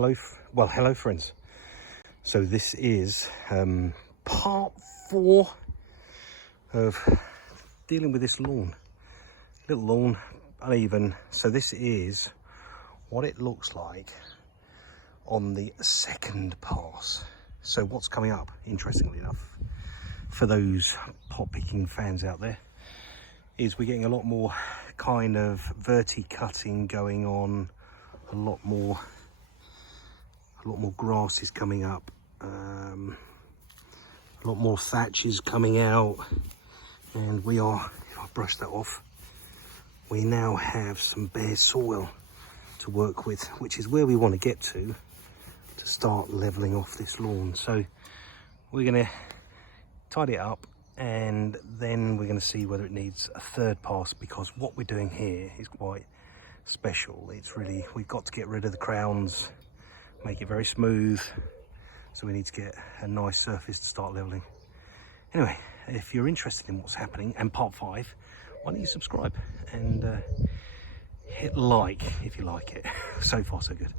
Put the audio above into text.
Hello friends. So this is part 4 of dealing with this lawn. Little lawn, uneven. So this is what it looks like on the second pass. So what's coming up, interestingly enough, for those pot picking fans out there, is we're getting a lot more kind of verti-cutting going on, a lot more grass is coming up, a lot more thatch is coming out, and we are, if I brush that off, we now have some bare soil to work with, which is where we want to get to start leveling off this lawn. So we're going to tidy it up, and then we're going to see whether it needs a third pass, because what we're doing here is quite special. It's really, we've got to get rid of the crowns, make it very smooth, so we need to get a nice surface to start leveling. Anyway, if you're interested in what's happening and part 5, why don't you subscribe and hit like if you like it. So far so good.